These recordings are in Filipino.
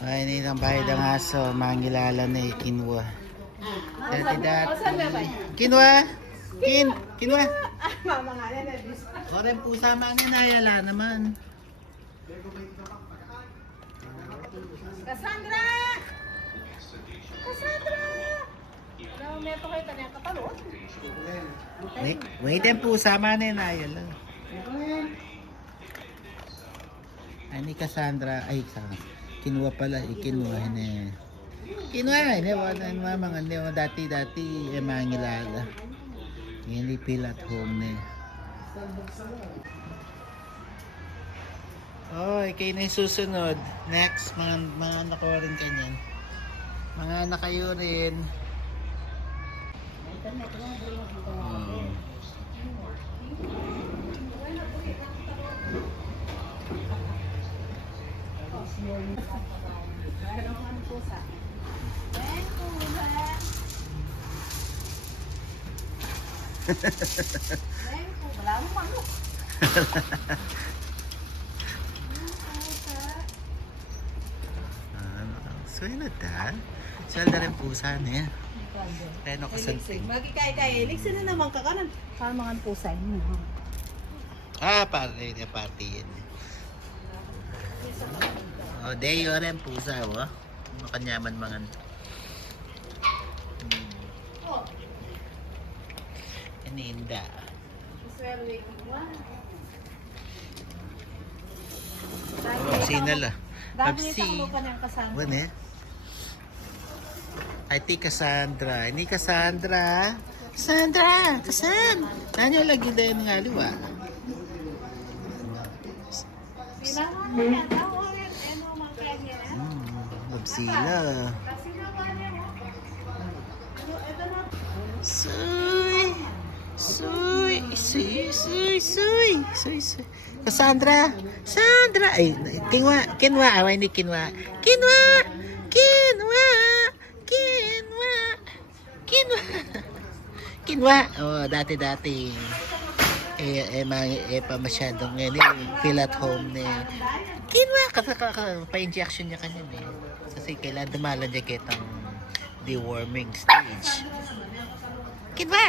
Ay, ini ang bahay ng aso. Mangilala na eh, kinwa. Kinwa? Kinwa? Mama nga na. Oren pusa manginayala naman. Cassandra! Cassandra! Meto kayo tanay katalon. Wait ang pusa manginayala. Ay ni Cassandra, ay kinwa pala, kinwa na. Kinwa na, wala mga dati mangilala. Hindi feel at home na. Oh, kayo na yung susunod. Next, mga anak ko rin kanyan. Mga anak kayo rin. Wala mo manok. Suwela ta. Suwela rin pusa niya. Pero kasanting. Magkikay-kay. Liksin na naman ka kanan. Para mga pusay mo. Party yan. Oh, deyo rin pusa, oh. Makanyaman mga. Ininda. Sino la? Pepsi. Wan eh. Ay, ti Cassandra. Ini Cassandra. Cassandra! Nanyo lagi din nga liwa. Babsila. Suy. Cassandra. Ay, kinwa. Away ni kinwa. Kinwa. Oh, dati. Pa masyadong feel at home ni. Kinwa. Pa-injection niya kanyan eh. Kasi kailangan dumalan niya kitang deworming stage. Kinwa.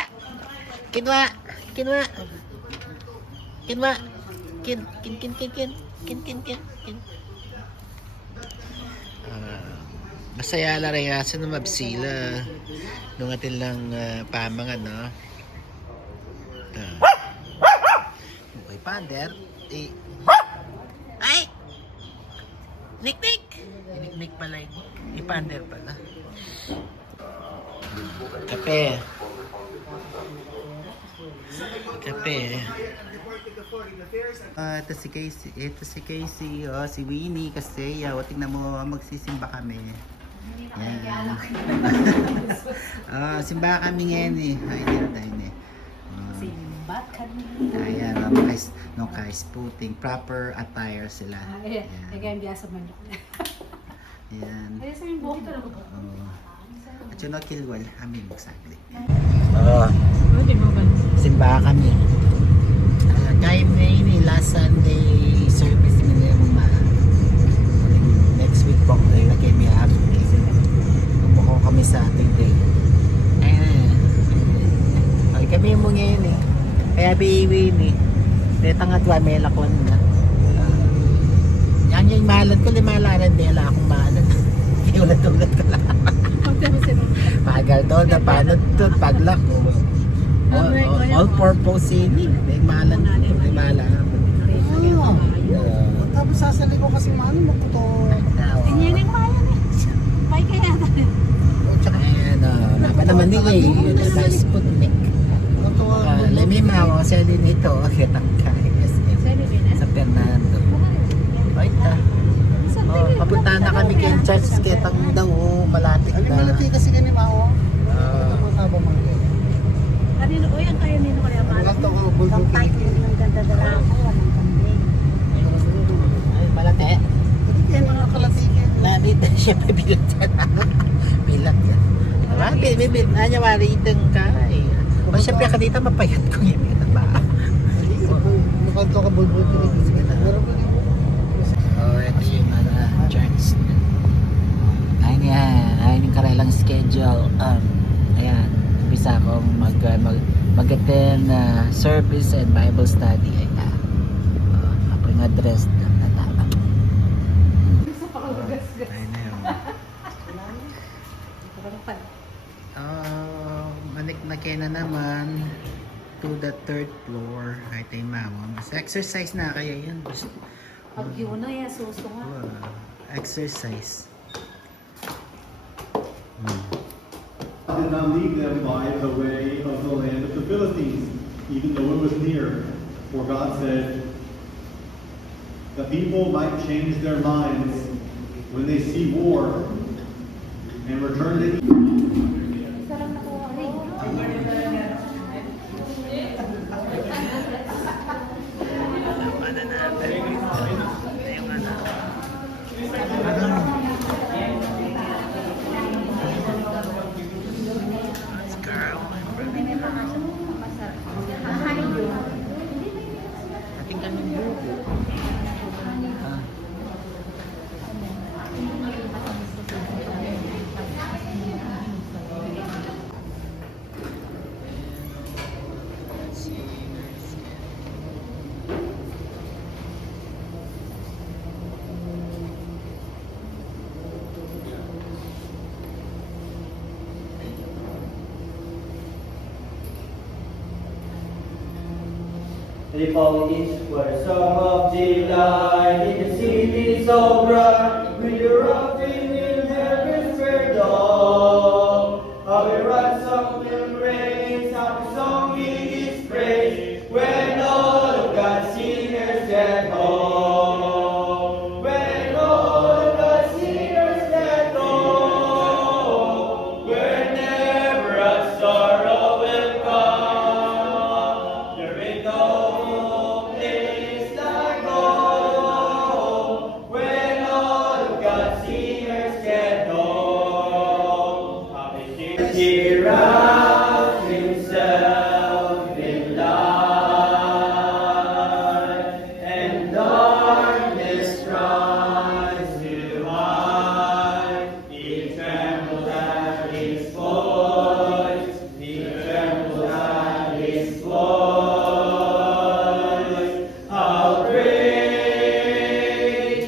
Masaya la rin aso na mabsila. Nung atin lang pamangan, no? Okay, pander. Ay! Nik! Nik pala yun. Ipander pala. Kape. Ito si Casey, oh, si Winnie kasi tingnan mo, magsisimba kami. Yan. Simba kami ngayon eh. Ay, dito tayo eh. Simbat kami. Ayan, naka-spooting, proper attire sila. Ayan, nagayang biasa manok. Ayan. Ayan sa yung buhok talaga. At yun, kilwal, amin magsagli. Simba kami. Kaya may last Sunday service nila yung next week po na kayo may happy. Umuko kami sa ating day. Ay, kami mo ngayon eh. Kaya biiwi ni. Betang at may lakon na. Yan yung malan ko, limalaran nila akong malan. Ulat-ulat ko lang. Pagal doon, napanod doon, paglak. All purpose ini. May malan. Tapos sasali ko kasi mano magkuto. Tingnan yung mayan eh. May kaya tayo. Napa naman nila eh. Sputnik. Lemimaw, sali nito. Kitang KSM. Sa Fernando. Papunta na kami kay Charles. Kitang daw, malapit na. Malapit kasi ganun mao. Kanino, ang kaya nino kaya malas. Ang tight nino ang ganda dala ako. Walang kambing. Malate. Yan mga kalatikin. Nandito siya pabilat yan. Bilat yan. Bibit na niya wali itong kay. O siyempre kanita mapayat ko yun. kanto ka bulbul Pilipinas. Meron pa din. Oh, ito yung church. Ayun yan. Ayun yung karalang schedule. Ayan. Umpisa akong mag-attend service and Bible study. Ayan. Ako yung address na natama. Ayun na yun. Manik na kaya na naman to the third floor. Ay tayo mama. Mas exercise na kaya yan. Gusto. Pag yun na yan, susto nga. Exercise. God did not lead them by the way of the land of the Philistines, even though it was near. For God said, the people might change their minds when they see war and return to Egypt. Isa lang nakuha rin. Ating kaming buko. They fall each where song of delight in the city so bright, with your offering in heaven's fair dawn. How we ransom will raise, how the song in its praise, when all of God's sinners get home. When all of God's sinners get home, where never a sorrow will come. There ain't no place like home, when all of God's sinners get home. How they hear out himself in light, and darkness tries to hide. He trembles at his voice, he trembles at his voice. How great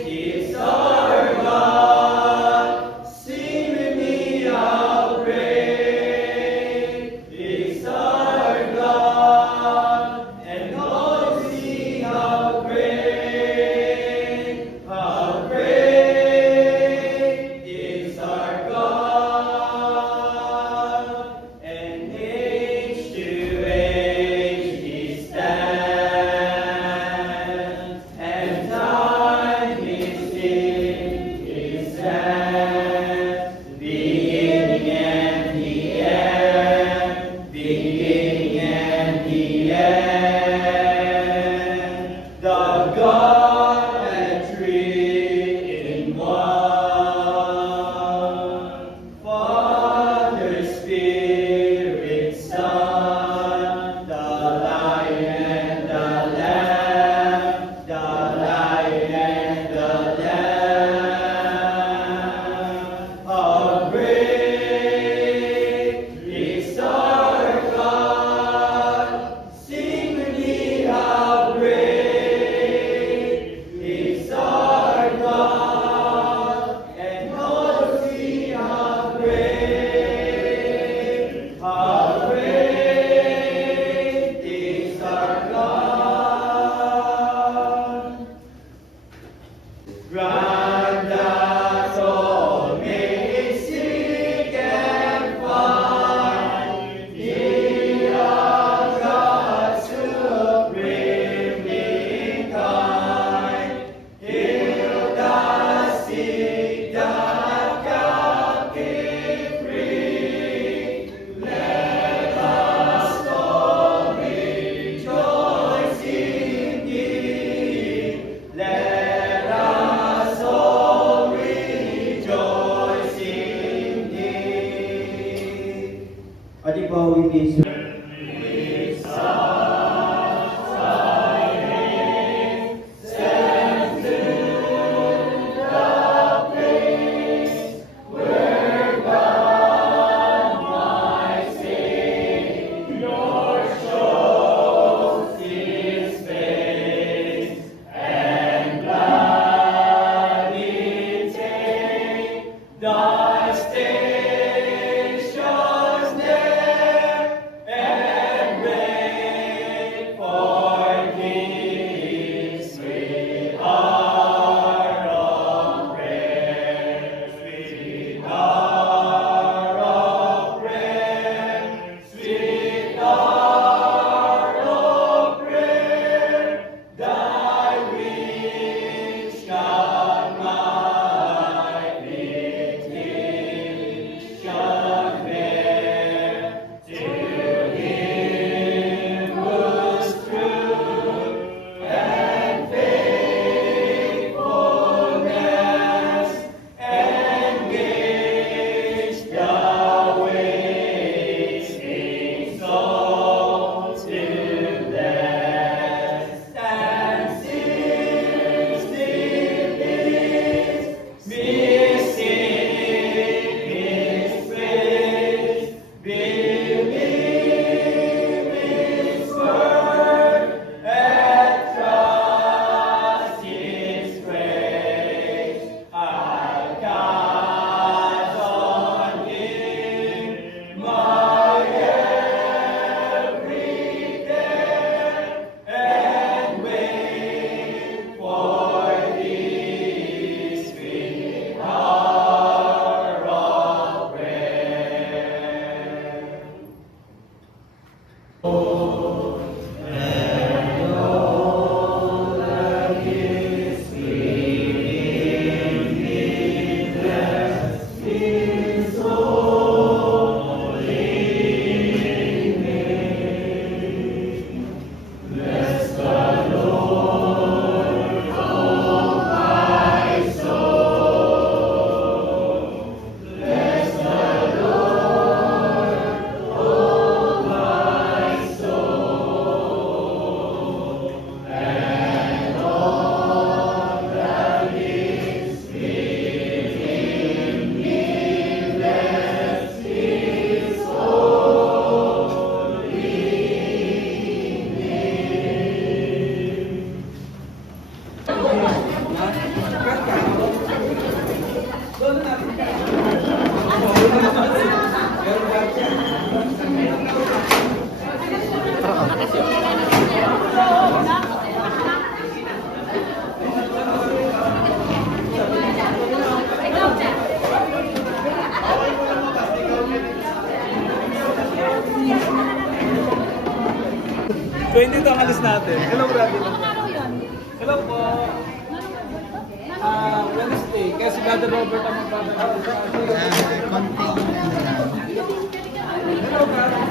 is our God, sing with me, how great is our God, and all see how great is our God, and age to age He stands, and time is in His hands, beginning and the end, beginning and the end. The God and Three in one, Father, Spirit, Son, the Lion and the Lamb, the Lion and the Lamb. How great is our God! Sing Ito ang alis natin. Hello, brother. Hello po. Wednesday. Kaya si Brother Robert ang magbabago. Konting ano lang. Hello, brother.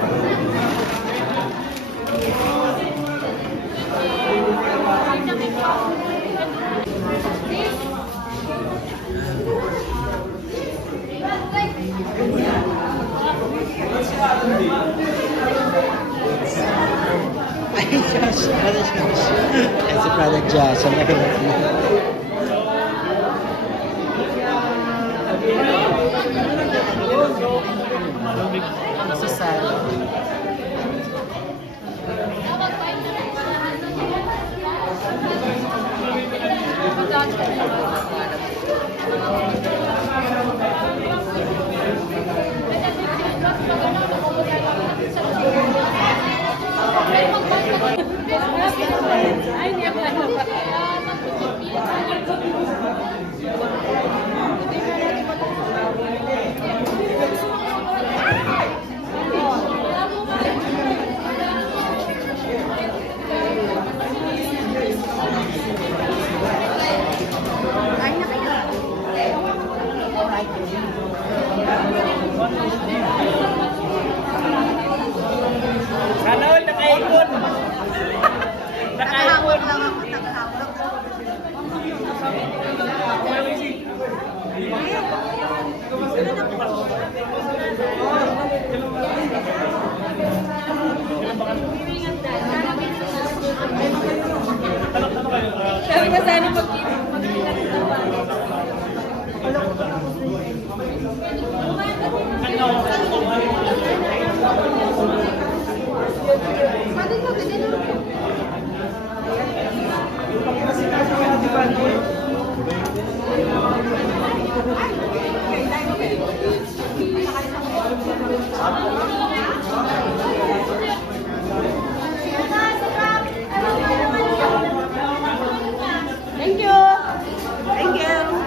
Ay, Josh. Brother Josh. Ay, si Brother Josh. Ang nakalap niya. Masasal. Sana all nakaipon. Nakahawak lang ako, nakahawak. Sabi ka sana Thank you. Thank you.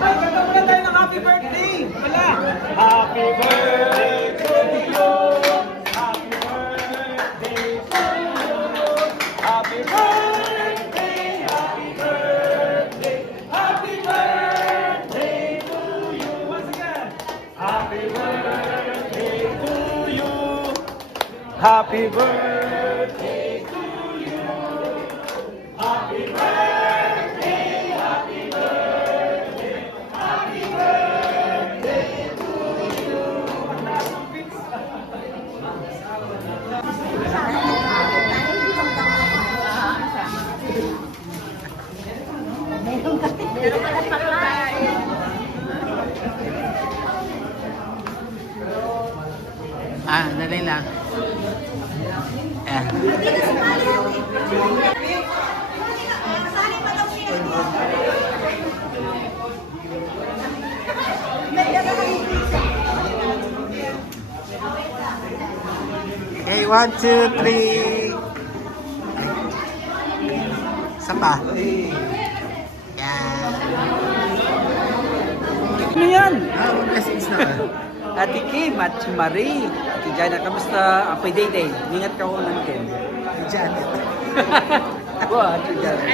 Ay, kanta muna tayo ng happy birthday! Wala! Happy birthday to you! Happy birthday to you! Happy birthday! Happy birthday! Happy birthday to you! Once again! Happy birthday to you! Happy birthday to you! Happy birthday! Happy birthday! Happy birthday to you! Meron ka na pagkain. Dali lang. Dito si Mali. Sali pa daw siya. Okay, 1, 2, 3. Isa pa. Yan. Ano yan? Message na ka. Ate Kim at si Marie. Ate Jana, kamusta? Apoy Day-Day. Ingat ka ko lang, Kim. Janet. Wow, Ate Jana.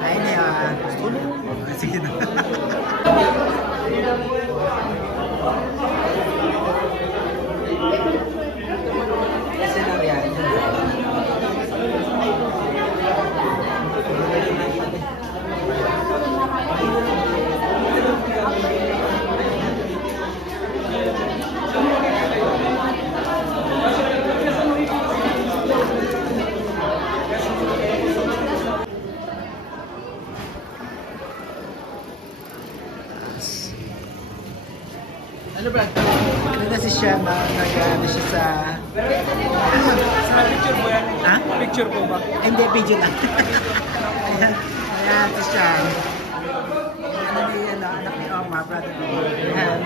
Ay, na. Sige na. Kasi na yan. Ano ba? Ano na si Sean, nag-ano siya sa... Picture po yan. Ha? Picture po ba? Hindi, video lang. Ayan, ayan si Sean. Ano ni, anak ni Omar, brother ko. Ayan.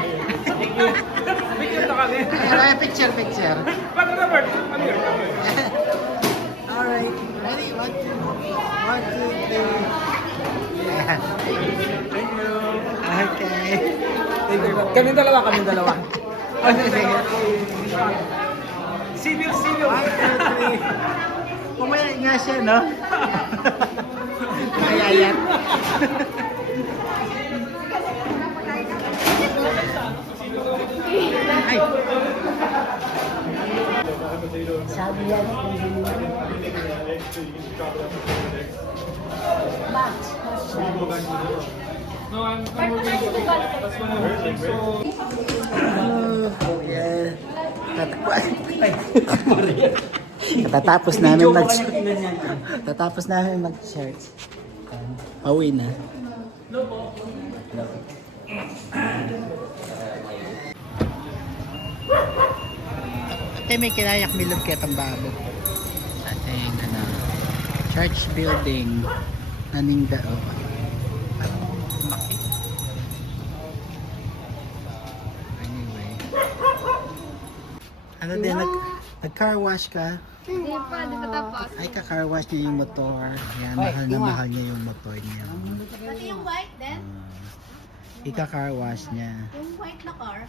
Picture na kami. Ayan, picture. Pag Robert, come here. Alright, ready? 1, 2, 3. Ayan. Thank you. Okay. Kami dalawa. Okay, sige. Senior. 1, 2, 3. Pumaya nga siya, no? Mayayat. Ay! Sabi yan, Max. Oh, yeah. Tatapos namin mag-shirt. Pauwi na. Ate, may kinayak milog ketang babo. Ating church building. Naning dao. Anyway. Ano din, nag-car wash ka? Hindi pa tapos. Ay, ka-car wash niya yung motor. Yan, mahal niya yung motor niya. Pati yung white din? Ika-car wash niya. Yung white na car?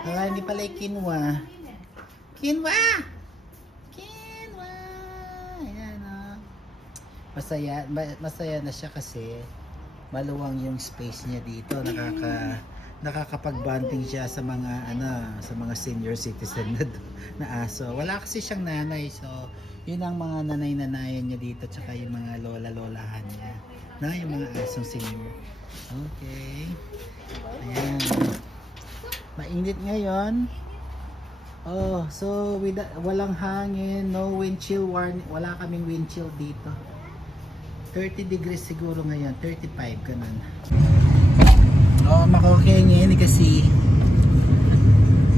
Hindi pala yung quinoa. Quinoa! Ayan, masaya na siya kasi maluwang yung space niya dito. Nakakapag-bonding siya sa mga sa mga senior citizen na aso. Wala kasi siyang nanay, so yun ang mga nanay-nanayan niya dito, tsaka yung mga lola-lolahan niya. Yung mga asong senior. Okay. Ayan. Mainit ngayon. Oh, so walang hangin, no wind chill warning. Wala kaming wind chill dito. 30 degrees siguro ngayon, 35 ganun. Oh, makokay ngayon kasi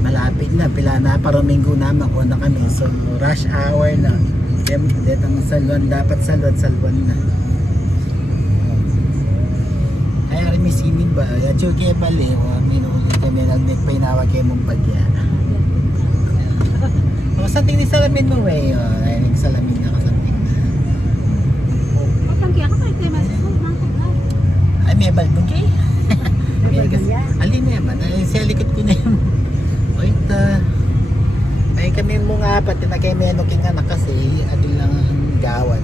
malapit na, pila na, parang minggo na makuna kami. So, rush hour na. Detang salon, dapat salon na. Kaya rin may sinig ba? Yacho kaya bali, minulit kami, nagpay nawag kayo mong pagya. O, sa tingin salamin mo, wey. Ay, salamin na kasating na. Patangki ako pa ito yung Ay, may balbog kayo. Alin na yaman, siya likod ko na yun. O ito. Ay kami mo nga pati na kayo may king anak kasi adil lang ang gawan.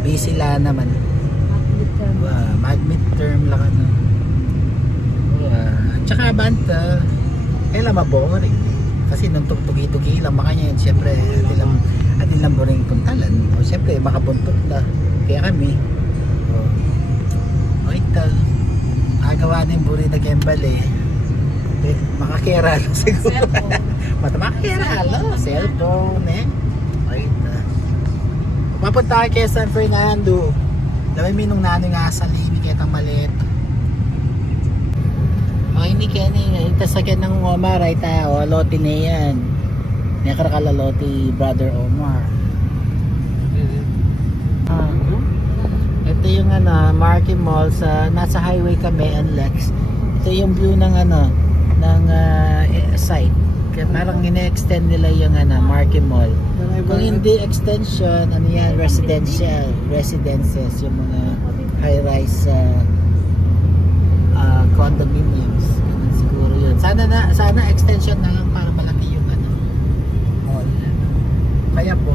Busy lang naman. Mag-midterm lang ano. Tsaka banta, kailan maboring. Kasi nung tugi-tugi lang makanya yun, syempre adil lang boring puntalan. O syempre makapuntot na. Kaya kami. O ito. Agawa na yung buri na kembal makakera lang siguro. Makakera lang. Cellphone Wait papunta kay San Fernando. Dami minong nanoy nga sa limi kitang malit. Hindi kaya ito sa ng Omar ay tayo. Lote na yan. Nakarakala lote Brother Omar. Ito yung Marquee Mall sa nasa highway kami and Lex. Ito yung view ng site. Kaya parang ine-extend nila yung Marquee Mall. Kung hindi extension, yan, residences, yung mga high-rise condominiums. Ganun siguro yun. Sana extension na lang para malaki yung mall. Kaya po,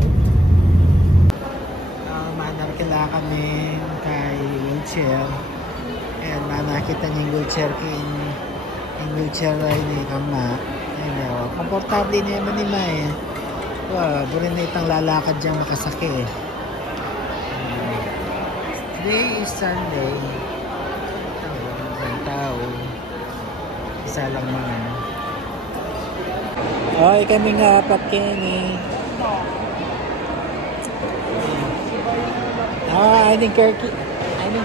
kailangan kami kay wheelchair. Ayan, nakita niya yung wheelchair yung wheelchair ay ni Kama. Ayan, komportable na naman ni May. Burin na itang lalakad dyan makasakit. Today is Sunday. Isang tao. Isa lang man. Ay, kami nga apat Kenny. I think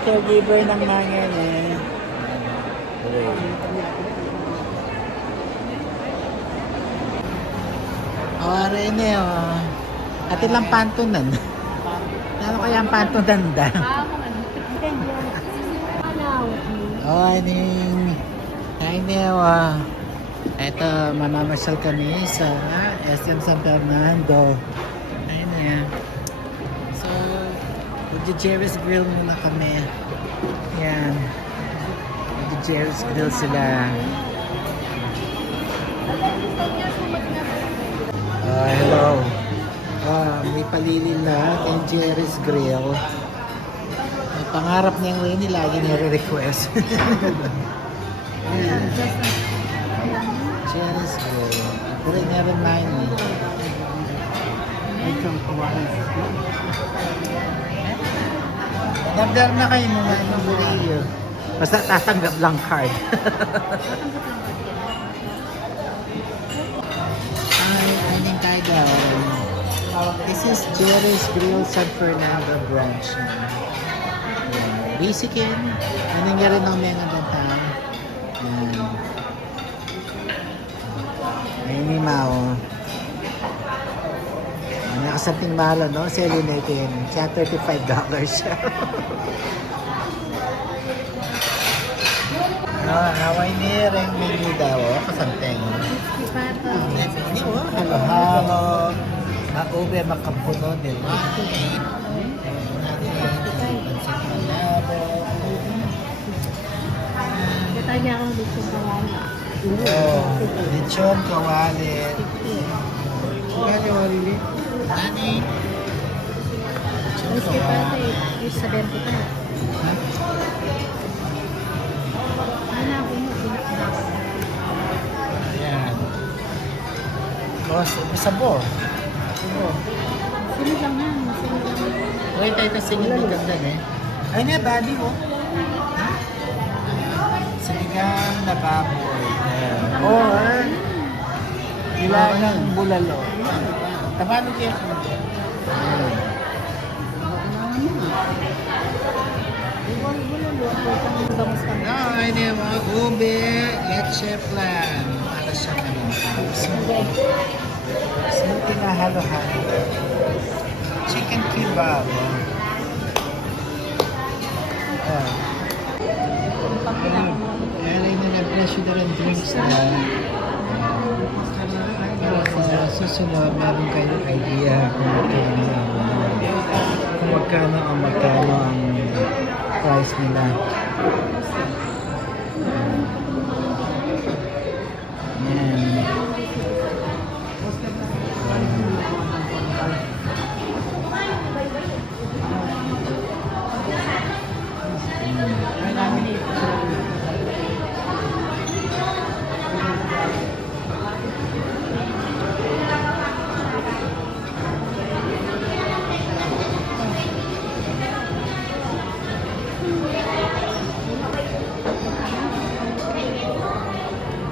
caregiver ng mga yan Rene, oh. Atin lang pantunan. Ano kaya ang pantunan da? Oh, aning. Rene, oh. Ito, mamamasyal kami sa SM San Fernando. Ayun yan. So, Jerry's Grill muna kami. Yan. Jerry's Grill sila. Hello. May palilin na kay Jerry's Grill. Ang pangarap niyang Winnie lagi nire-request. Ayan. Jerry's Grill. Pero never mind me. Ay, kang kawalan. Nagdar na kayo mga ng Bureyo. Basta tatanggap lang card. Aning tayo daw. This is Jerry's Grill San Fernando branch. Basic-in. Aning nga rin ang menu downtown. Ayun ni Mao. Nakasanting mahal, no? Selling natin. Kaya $35 siya. Haway ni Reng menu daw. Kasanting. Hindi mo. Halo-halo. Maube, makapuno nila. Katanya ako dito sa wala. Lechon, kawalit. Kawalit. Nani? Terus kita is sabihin ko tayo. Ano ako mo? Ayan. Boss, sabo. Sino lang na? Sino lang. Wait, tayo na singin mo ganda eh. Ay na, body oh. Sinigang na baboy. Oh, ilan ng bulalo. Tamano kaya ko. Ay, hindi mga ube, leche flan. Para siyang smoothie na halo-halo. Chicken kebab. Ayan na nag-presyo na rin drinks na. Pero sa susunod, meron kayong idea kung magkano ang price nila. Ayan.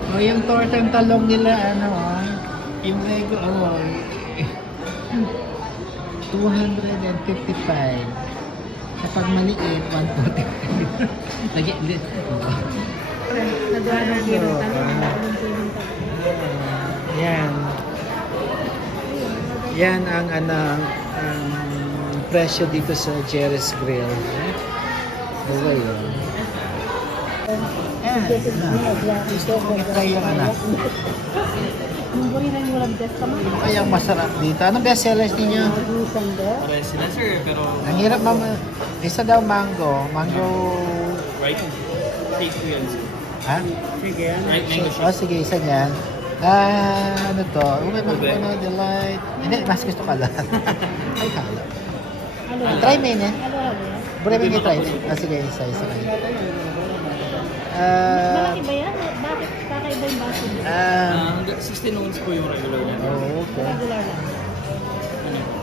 O yung tortang talong nila, ano yung Lego, 255. Kapag maliit, 145. Lagi-lit. Nagawa ng hirang talong. Yan. Yan ang presyo dito sa Jerry's Grill. Diba yun? Gusto ko i-try yung anak. Buri na yung walang best ka man. Ano kayang masarap dito? Anong best sellers ninyo? Pares sila sir, pero Ang hirap isa daw mango. Mango... right take ko yan sir. Ha? Sige yan. Right mango shake. Sige, isa niyan. Ano to? Ube, mango, delight. Hindi, mas gusto ka lang. Ay, kala. Try mo yun eh. Bure mo yung try. Sige, isa kayo. Malaki ba yan? Bakit kakaiba yung baso niya? 16 ounce po yung regular niya. Okay. Regular lang.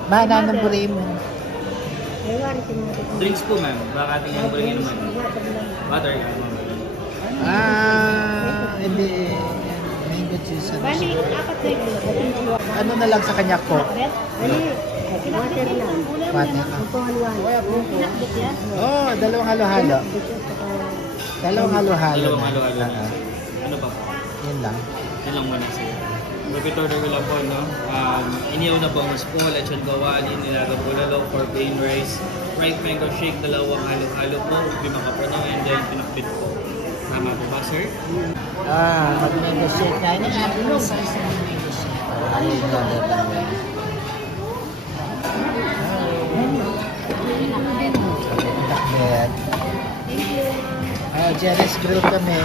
Mana ng bure mo? Ewan, sinulit ko. Drinks po ma'am, baka ating yung buringin naman. Water yan. Hindi. Mango juice. Bali, apat na yung Ano na lang sa kanya ko? Bali, kinakbit yan. Water. Kinakbit yan. Oh, dalawang halo-halo. Dalawang halo-halo. Dalawang halo-halo. Ah, Ano pa po? Yun lang. Yan lang muna sir. Repetitor ko lang po, no? Iniyaw na bangus po, lechon kawali, nilaga po lalo for plain rice, ripe mango shake, dalawang halo-halo po, bimakapuno, and then pinakbit po. Tama po ba, sir? Mag-negotiate tayo ng apple size ng negotiate. Ay, ganda talaga. Takbet. Jerry's Grill kami.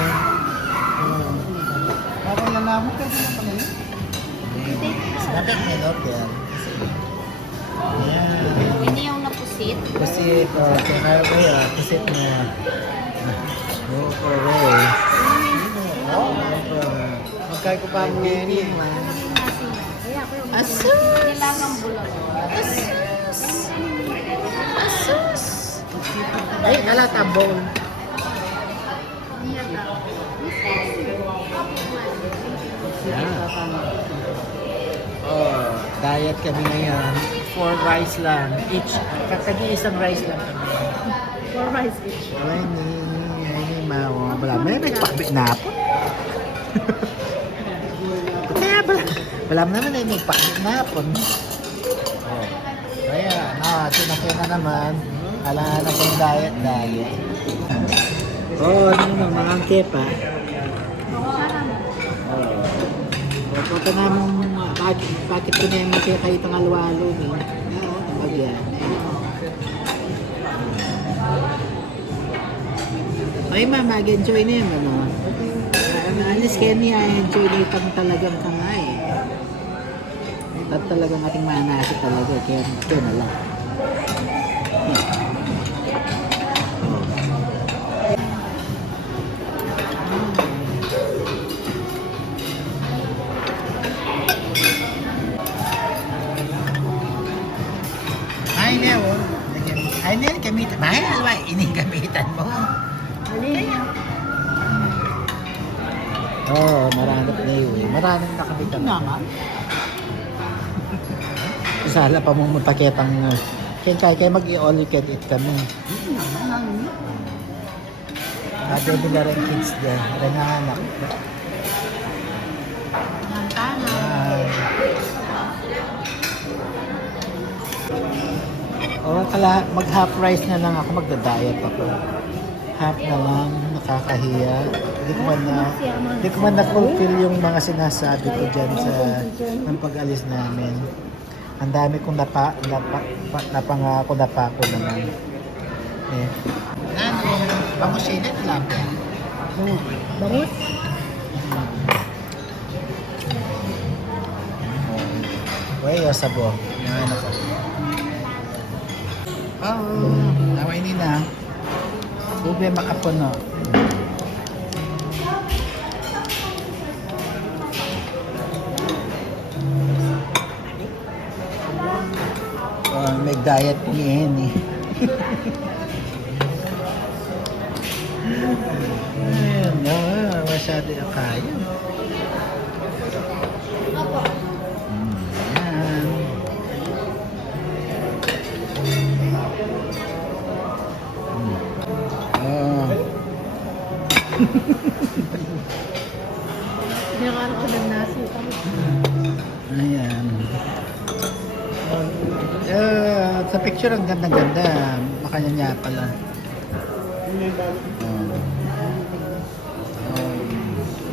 Parang nalaman ka din kami. Snapit may hotel. Yan. Iniyaw na pusit. Kasi, kaya pusit na. Okay. Magkaya ko pa mo yan eh. Asus! Nilagang bulol. Ay, alata bowl. Oh, diet kami ngayon. 4 rice lang. Each. Isang rice lang kami. 4 rice each. Ay, ni Mao. Wala, may nagpakbit na ako. Kaya wala mo naman ay nagpakbit na ako. Oh. Kaya, sinakay na naman. Alam na kong diet. Oh, ano naman, mga angkepa. Punta namin, bakit ko na yung kaya itong alwalo eh. Bagyan. Ay, mag-enjoy na yun, ano. Alis Kenny, enjoy na itong talagang kamay. At talagang ating manasip talaga, kaya ito na lang. Ay, Neo. Ay, Neo, gamitan. Mahal, ini gamitan mo. Oo, maranap na yun eh. Maranap na kami kami. Naman. Sala pa mong magpaketang kaya mag-i-all you can eat kami. Ate nila rin kids dyan. Rin ang anak. Mag half rice na lang ako, magda-diet ako. Half na lang, nakakahiya. Hindi ko man na-fulfill yung mga sinasabi ko dyan sa ng pag-alis namin. Ang dami kong napangako naman. Eh. Bangus init lang. Bangus? Uy, sabo. Yan ako. Naway nila. Ube makapuno. May diet ni Annie. Ayun na, masyado yung kaya. Yan. Nakaano ko ng nasi. Ayan. Sa picture ang ganda-ganda. Makanya pala.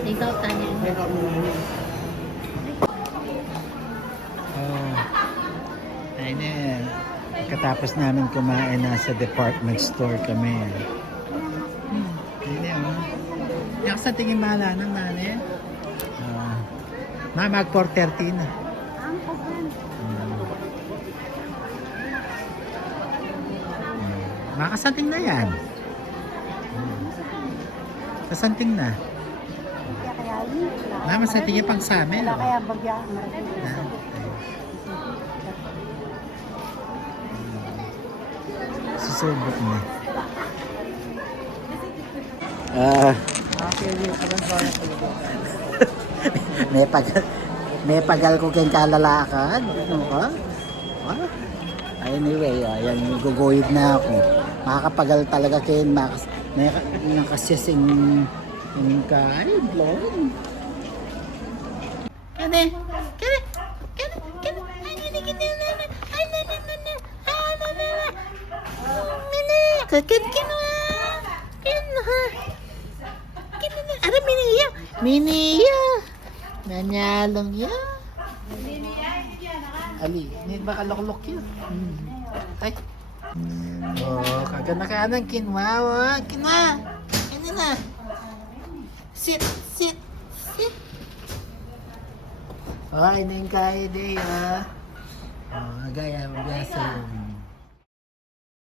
Ikaw, Tanya. Ayun. Katapos namin kumain, nasa department store kami. Yan sa tingin bahala ng nanay. Mag 4:30 na. Makasanting na yan. Kasanting na. Naman sa tingin pang sa amin. Wala kaya bagya. Susubok na. may pagal ko kayong kalalakad. Ano ka? Anyway, ayan, guguhid na ako. Makakapagal talaga kayo. Nakasising yung kain, vlog. Kani. Kani. Kani. Kani. Ay, kani, kani, kani. Ay, nani, nani. Ay, nani, nani. Mini. Kakit, kinwa. Kinwa. Kinwa. Ara, Miniya. Miniya. Nanyalong yan. Ali, hindi ba kaloklok yun? Ay. Oh, kagana ka ng kinwa. Kinwa. Ano na? Sit, sit, sit. Okay, na yung kaya day, ah. Oh, gaya, mabiyasa.